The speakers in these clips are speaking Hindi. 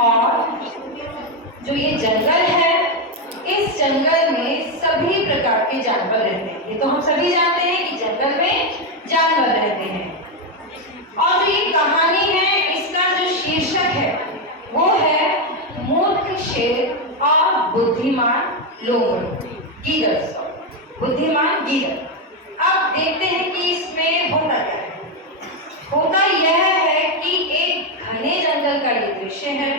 और जो ये जंगल है, इस जंगल में सभी प्रकार के जानवर रहते हैं। ये तो हम सभी जानते हैं कि जंगल में जानवर रहते हैं। और जो ये कहानी है, इसका जो शीर्षक है वो है मूर्ख शेर और बुद्धिमान लोमड़ी, गीदड़, बुद्धिमान गीदड़। अब देखते हैं कि इसमें होता क्या है। होता यह है कि एक घने जंगल का ये दृश्य है।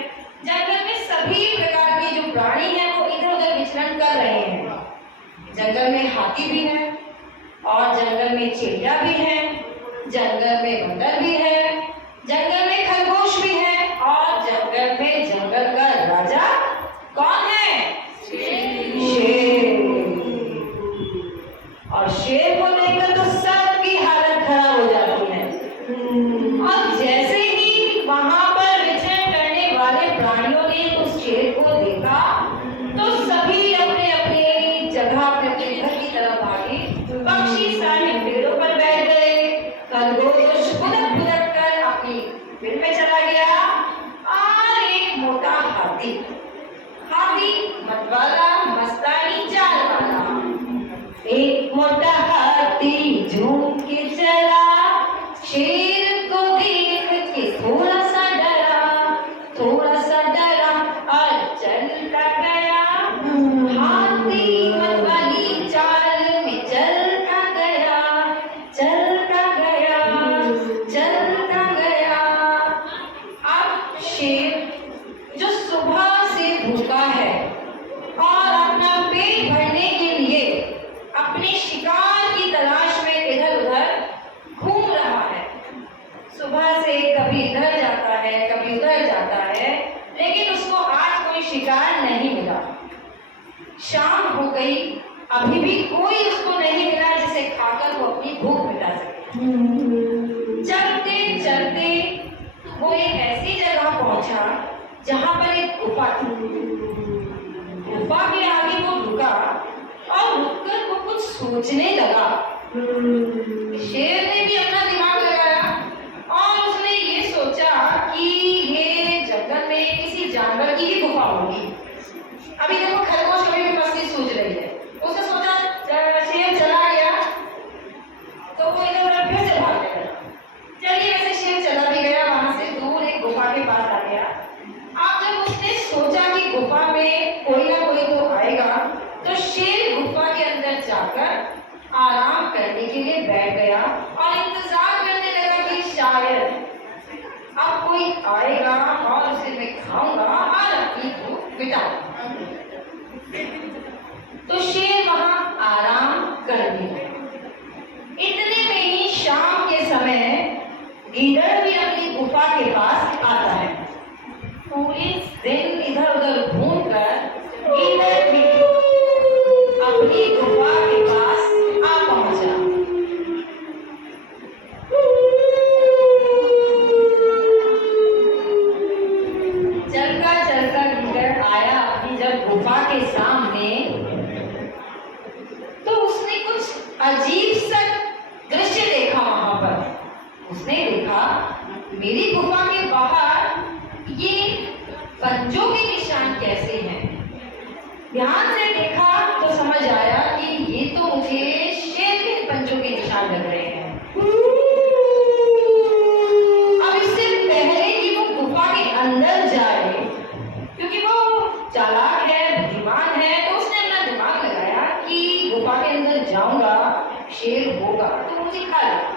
जंगल में सभी प्रकार के जो प्राणी हैं वो इधर उधर विचरण कर रहे हैं। जंगल में हाथी भी है और जंगल में चिड़िया भी है, जंगल में बंदर भी है, जंगल में खरगोश भी है और जंगल में जंगल का राजा कौन है? शेर। और शेर को देखकर तो सबकी हालत खराब हो जाती है। और जैसे ही वहां पर विचरण करने वाले प्राणियों ने उस शेर को देखा तो सभी अपने अपने जगह अपने घर की तरफ भागे। पक्षी सारे पेड़ों पर बैठ गए, खरगोश बुदक बुदक कर अपनी पेड़ में चला गया और एक मोटा हाथी मतवाला मस्तानी चाल वाला, एक मोटा हाथी झूम के चला, शेर को देख के थोड़ा सा डरा और चलता गया। हाथी मतवाली चाल में चलता गया। अब शेर जो सुबह से भूखा है और अपना पेट भरने के लिए अपने शिकार की तलाश में इधर उधर घूम रहा है। सुबह से कभी इधर जाता है कभी उधर जाता है, लेकिन उसको आज कोई शिकार नहीं मिला। शाम हो गई, अभी भी कोई उसको नहीं मिला जिसे खाकर वो अपनी भूख मिटा सके। चलते चलते वो एक ऐसी जगह पहुंचा जहां पर एक गुफा थी। गुफा के आगे वो रुका और रुककर वो कुछ सोचने लगा। शेर ने भी अपना दिमाग लगाया और उसने ये सोचा कि ये जंगल में किसी जानवर की ही गुफा होगी। अभी देखो खरगोश अभी भी मस्ती सूझ रही है। उसने सोचा शेर चला गया तो वो इधर उधर फिर से भागने लगा। चलिए वैसे शेर चला भी गया, वहां से दूर एक गुफा के पास आ गया। अब जब उसने सोचा कि गुफा में कोई ना कोई तो आएगा, तो शेर गुफा के अंदर जाकर आराम करने के लिए बैठ गया और इंतजार करने लगा कि शायद अब कोई आएगा और उसे मैं खाऊंगा और अपनी भूख मिटाऊंगा। तो शेर वहां आराम करने लगा। इतने में ही शाम के समय गीदड़ भी अपनी गुफा के पास आता है। पूरे दिन इधर उधर घूमकर गीदड़ भी अपनी गुफा के पास आ पहुंचा। चलता गीदड़ आया अपनी जब गुफा के सामने, तो उसने कुछ अजीब सा दृश्य देखा। वहां पर उसने देखा मेरी गुफा के बाहर ये पंजों के निशान कैसे हैं। ध्यान से देखा तो समझ आया कि ये तो मुझे शेर के पंजों के निशान लग रहे हैं। अब इससे पहले कि वो गुफा के अंदर जाए, क्योंकि वो चालाक है, बुद्धिमान है, तो उसने अपना दिमाग लगाया कि गुफा के अंदर जाऊंगा, शेर होगा तो मुझे खा लेगा।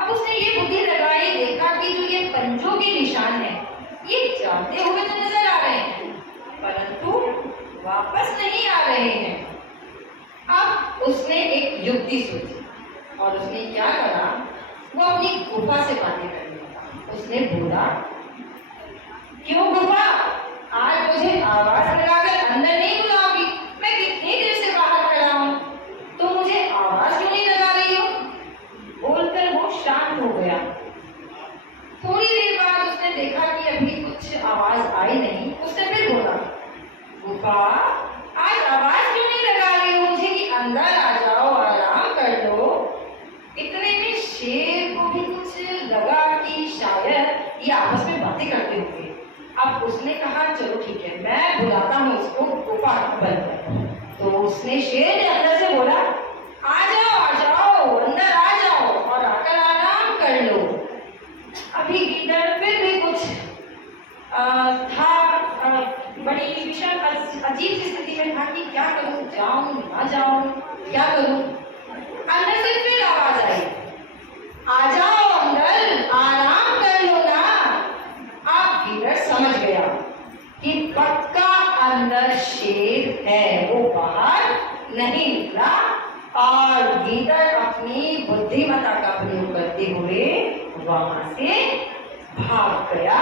अब उसने ये बुद्धि लगाई, देखा कि जो ये पंजों के निशान हैं ये जाते हुए तो नजर आ रहे हैं परंतु वापस नहीं आ रहे हैं। अब उसने एक युक्ति सोची और उसने क्या करा, वो अपनी गुफा से बातें करने लगा। उसने बोला, क्यों गुफा, आज मुझे आवाज लगाकर अंदर नहीं बुलाओगी? मैं कितनी देर से बाहर खड़ा हूं, तो मुझे आवाज क्यों नहीं लगा रही हो? बोलकर वो शांत हो गया। थोड़ी देर बाद उसने देखा कि अभी कुछ आवाज आई नहीं। उसने फिर बोला, गुफा आज आवाज क्यों नहीं लगा रही हो मुझे कि अंदर आ जाओ, आराम कर लो। इतने में शेर को भी कुछ लगा कि शायद ये आपस में बातें करते होंगे। अब अब उसने कहा चलो ठीक है, मैं बुलाता हूँ उसको गुफा बंद कर। तो उसने शेर ने अंदर से बोला, आ जाओ अंदर आ जाओ और आकर आराम कर लो। अभी गीदड़ फिर भी कुछ था, बड़ी विषम अजीब सी स्थिति में था कि क्या करूं, जाऊं ना जाऊं, क्या करूं। अंदर से फिर आवाज आई, आ जाओ अंदर आराम कर लो ना। अब गीदड़ समझ गया कि पक्का अंदर शेर है, वो बाहर नहीं निकला। और गीदड़ अपनी बुद्धिमत्ता का प्रयोग करते हुए वहां से भाग गया।